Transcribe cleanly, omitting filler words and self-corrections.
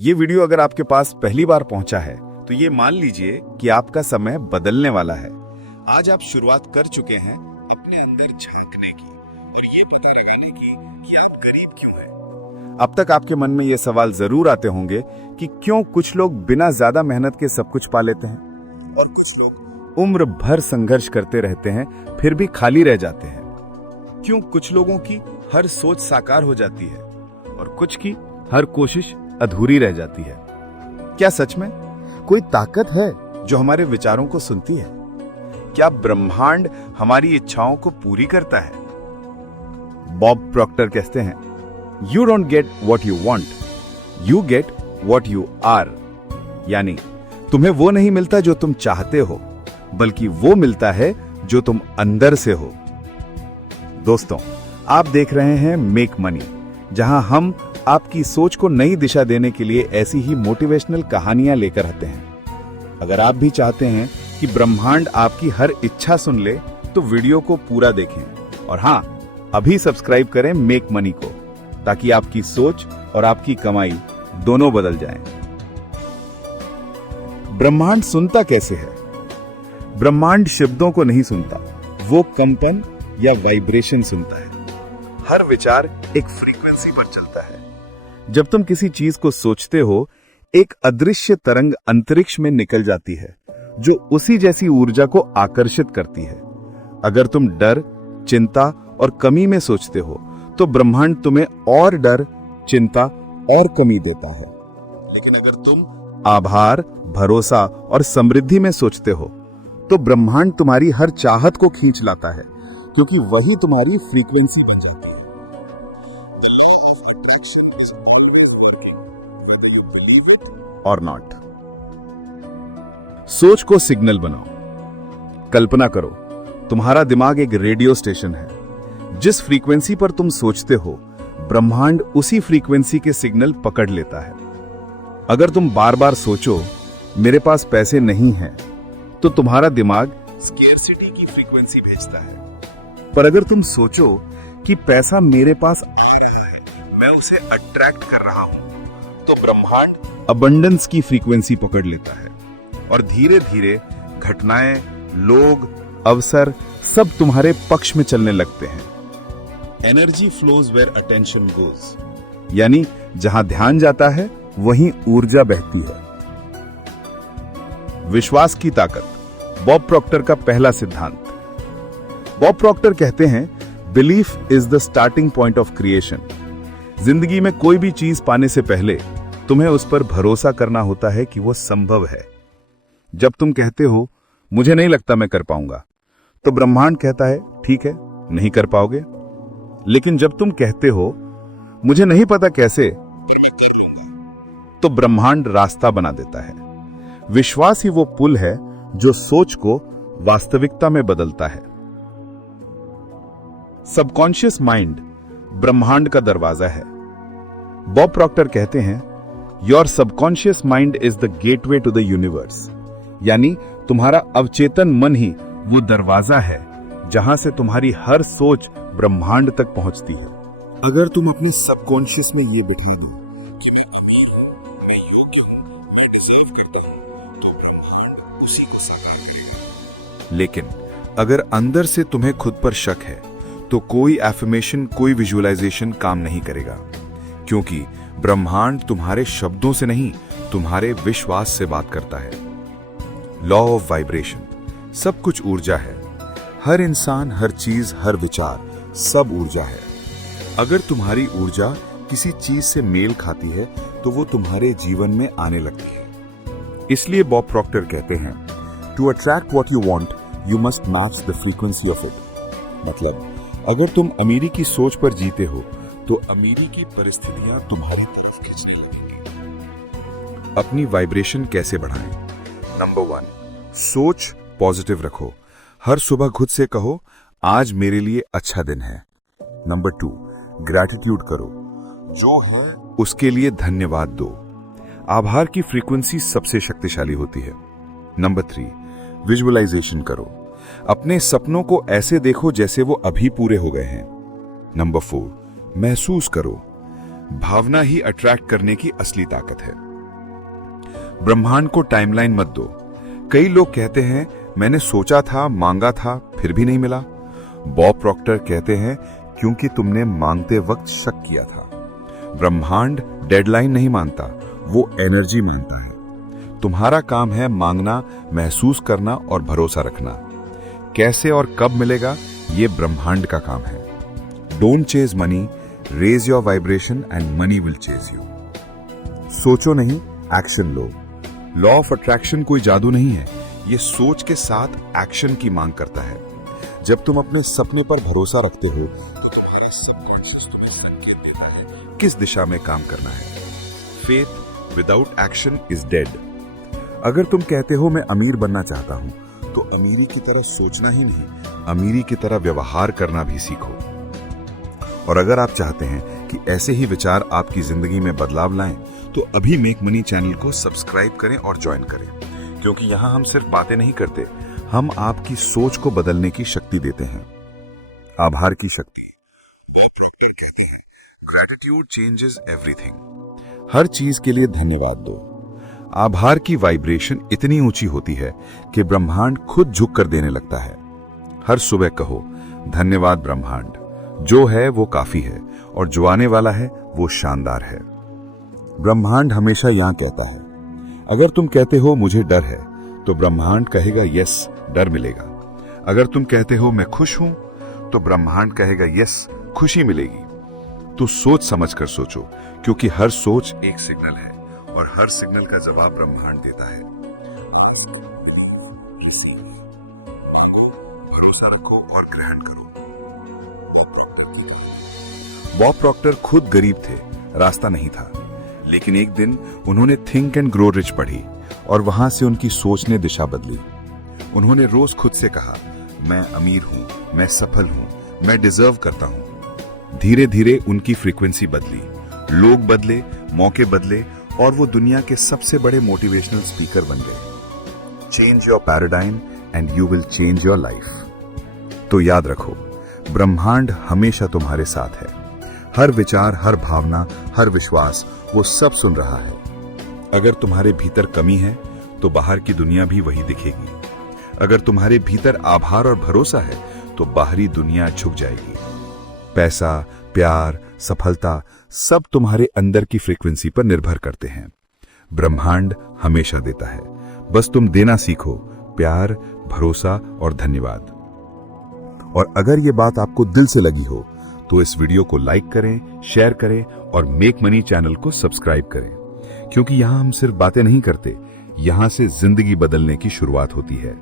ये वीडियो अगर आपके पास पहली बार पहुंचा है तो ये मान लीजिए कि आपका समय बदलने वाला है। आज आप शुरुआत कर चुके हैं अपने अंदर झांकने की और ये पता लगाने की कि आप गरीब क्यों हैं। अब तक आपके मन में ये सवाल जरूर आते होंगे कि क्यों कुछ लोग बिना ज्यादा मेहनत के सब कुछ पा लेते हैं और कुछ लोग उम्र भर संघर्ष करते रहते हैं फिर भी खाली रह जाते हैं। क्यों कुछ लोगों की हर सोच साकार हो जाती है और कुछ की हर कोशिश अधूरी रह जाती है। क्या सच में कोई ताकत है जो हमारे विचारों को सुनती है? क्या ब्रह्मांड हमारी इच्छाओं को पूरी करता है? बॉब प्रॉक्टर कहते हैं, you don't get what you want, you get what you are. यानी तुम्हें वो नहीं मिलता जो तुम चाहते हो, बल्कि वो मिलता है जो तुम अंदर से हो। दोस्तों, आप देख रहे हैं मेक मनी, जहां हम आपकी सोच को नई दिशा देने के लिए ऐसी ही मोटिवेशनल कहानियां लेकर आते हैं। अगर आप भी चाहते हैं कि ब्रह्मांड आपकी हर इच्छा सुन ले तो वीडियो को पूरा देखें और हां, अभी सब्सक्राइब करें मेक मनी को, ताकि आपकी सोच और आपकी कमाई दोनों बदल जाएं। ब्रह्मांड सुनता कैसे है? ब्रह्मांड शब्दों को नहीं सुनता, वो कंपन या वाइब्रेशन सुनता है। हर विचार एक फ्रीक्वेंसी पर चलता है। जब तुम किसी चीज को सोचते हो, एक अदृश्य तरंग अंतरिक्ष में निकल जाती है जो उसी जैसी ऊर्जा को आकर्षित करती है। अगर तुम डर, चिंता और कमी में सोचते हो तो ब्रह्मांड तुम्हें और डर, चिंता और कमी देता है। लेकिन अगर तुम आभार, भरोसा और समृद्धि में सोचते हो तो ब्रह्मांड तुम्हारी हर चाहत को खींच लाता है, क्योंकि वही तुम्हारी फ्रीक्वेंसी बन जाती है। और नॉट। सोच को सिग्नल बनाओ। कल्पना करो, तुम्हारा दिमाग एक रेडियो स्टेशन है। जिस फ्रीक्वेंसी पर तुम सोचते हो, ब्रह्मांड उसी फ्रीक्वेंसी के सिग्नल पकड़ लेता है। अगर तुम बार बार सोचो मेरे पास पैसे नहीं हैं, तो तुम्हारा दिमाग स्केर्सिटी की फ्रीक्वेंसी भेजता है। पर अगर तुम सोचो कि पैसा मेरे पास आ रहा है, मैं उसे अट्रैक्ट कर रहा हूं, तो ब्रह्मांड अबंडेंस की फ्रीक्वेंसी पकड़ लेता है और धीरे धीरे घटनाएं, लोग, अवसर सब तुम्हारे पक्ष में चलने लगते हैं। Energy flows where attention goes, यानी जहां ध्यान जाता है वहीं ऊर्जा बहती है। विश्वास की ताकत, बॉब प्रॉक्टर का पहला सिद्धांत। बॉब प्रॉक्टर कहते हैं, belief is the starting point of creation. जिंदगी में कोई भी चीज पाने से पहले तुम्हें उस पर भरोसा करना होता है कि वो संभव है। जब तुम कहते हो मुझे नहीं लगता मैं कर पाऊंगा, तो ब्रह्मांड कहता है ठीक है, नहीं कर पाओगे। लेकिन जब तुम कहते हो मुझे नहीं पता कैसे, पर मैं कर लूंगा, तो ब्रह्मांड रास्ता बना देता है। विश्वास ही वो पुल है जो सोच को वास्तविकता में बदलता है। सबकॉन्शियस माइंड ब्रह्मांड का दरवाजा है। बॉब प्रॉक्टर कहते हैं, your subconscious mind is the gateway to the universe. यानी तुम्हारा अवचेतन मन ही वो दरवाजा है जहां से तुम्हारी हर सोच ब्रह्मांड तक पहुंचती है। अगर तुम अपने सबकॉन्शियस में ये बिठा दो कि मैं अमीर हूं, मैं योग्य हूं, मैं डिजर्व करता हूं, तो ब्रह्मांड उसी को साकार करेगा। लेकिन अगर अंदर से तुम्हें खुद पर शक है, तो कोई एफर्मेशन, कोई विजुअलाइजेशन काम नहीं करेगा, क्योंकि ब्रह्मांड तुम्हारे शब्दों से नहीं, तुम्हारे विश्वास से बात करता है। लॉ ऑफ वाइब्रेशन, सब कुछ ऊर्जा है। हर इंसान, हर चीज, हर विचार, सब ऊर्जा है। अगर तुम्हारी ऊर्जा किसी चीज से मेल खाती है तो वो तुम्हारे जीवन में आने लगती है। इसलिए बॉब प्रॉक्टर कहते हैं, to attract what you want, you must match the frequency of it. मतलब अगर तुम अमीरी की सोच पर जीते हो तो अमीरी की परिस्थितियां तुम्हारी तरफ खींचने लगेंगी। अपनी वाइब्रेशन कैसे बढ़ाएं? नंबर 1, सोच पॉजिटिव रखो। हर सुबह खुद से कहो, आज मेरे लिए अच्छा दिन है। नंबर 2, ग्रैटिट्यूड करो, जो है उसके लिए धन्यवाद दो। आभार की फ्रीक्वेंसी सबसे शक्तिशाली होती है। नंबर 3, विजुअलाइजेशन करो, अपने सपनों को ऐसे देखो जैसे वो अभी पूरे हो गए हैं। नंबर 4, महसूस करो, भावना ही अट्रैक्ट करने की असली ताकत है। ब्रह्मांड को टाइमलाइन मत दो। कई लोग कहते हैं मैंने सोचा था, मांगा था, फिर भी नहीं मिला। बॉब प्रॉक्टर कहते हैं क्योंकि तुमने मांगते वक्त शक किया था। ब्रह्मांड डेडलाइन नहीं मानता, वो एनर्जी मानता है। तुम्हारा काम है मांगना, महसूस करना और भरोसा रखना। कैसे और कब मिलेगा, ये ब्रह्मांड का काम है। Don't chase money, raise your vibration and money will chase you. सोचो नहीं, एक्शन लो। लॉ ऑफ अट्रैक्शन कोई जादू नहीं है, ये सोच के साथ एक्शन की मांग करता है। जब तुम अपने सपने पर भरोसा रखते हो तो तुम्हारा सबकॉन्शियस तुम्हें संकेत देता है किस दिशा में काम करना है। Faith without action is dead. अगर तुम कहते हो मैं अमीर बनना चाहता हूं, तो अमीरी की तरह सोचना ही नहीं, अमीरी की तरह व्यवहार करना भी सीखो। और अगर आप चाहते हैं कि ऐसे ही विचार आपकी जिंदगी में बदलाव लाएं, तो अभी मेक मनी चैनल को सब्सक्राइब करें और ज्वाइन करें, क्योंकि यहां हम सिर्फ बातें नहीं करते, हम आपकी सोच को बदलने की शक्ति देते हैं। आभार की शक्ति। Gratitude changes everything. हर चीज के लिए धन्यवाद दो। आभार की वाइब्रेशन इतनी ऊंची होती है कि ब्रह्मांड खुद झुक कर देने लगता है। हर सुबह कहो धन्यवाद ब्रह्मांड, जो है वो काफी है और जो आने वाला है वो शानदार है। ब्रह्मांड हमेशा यहां कहता है, अगर तुम कहते हो मुझे डर है, तो ब्रह्मांड कहेगा यस, डर मिलेगा। अगर तुम कहते हो मैं खुश हूं, तो ब्रह्मांड कहेगा यस, खुशी मिलेगी। तो सोच समझ कर सोचो, क्योंकि हर सोच एक सिग्नल है और हर सिग्नल का जवाब ब्रह्मांड देता है। भरोसा रखो और ग्रहण करो। बॉब प्रॉक्टर खुद गरीब थे, रास्ता नहीं था, लेकिन एक दिन उन्होंने थिंक एंड ग्रो रिच पढ़ी और वहां से उनकी सोच ने दिशा बदली। उन्होंने रोज खुद से कहा, मैं अमीर हूं, मैं सफल हूं, मैं डिजर्व करता हूं। धीरे धीरे उनकी फ्रीक्वेंसी बदली, लोग बदले, मौके बदले और वो दुनिया के सबसे बड़े मोटिवेशनल स्पीकर बन गए। Change your paradigm and you will change your life. तो याद रखो, ब्रह्मांड हमेशा तुम्हारे साथ है। हर विचार, हर भावना, हर विश्वास, वो सब सुन रहा है। अगर तुम्हारे भीतर कमी है, तो बाहर की दुनिया भी वही दिखेगी। अगर तुम्हारे भीतर आभार और भरोसा है, तो बाहरी दुनिया झुक जाएगी। पैसा, प्यार, सफलता सब तुम्हारे अंदर की फ्रीक्वेंसी पर निर्भर करते हैं। ब्रह्मांड हमेशा देता है, बस तुम देना सीखो, प्यार, भरोसा और धन्यवाद। और अगर ये बात आपको दिल से लगी हो, तो इस वीडियो को लाइक करें, शेयर करें और मेक मनी चैनल को सब्सक्राइब करें, क्योंकि यहां हम सिर्फ बातें नहीं करते, यहां से जिंदगी बदलने की शुरुआत होती है।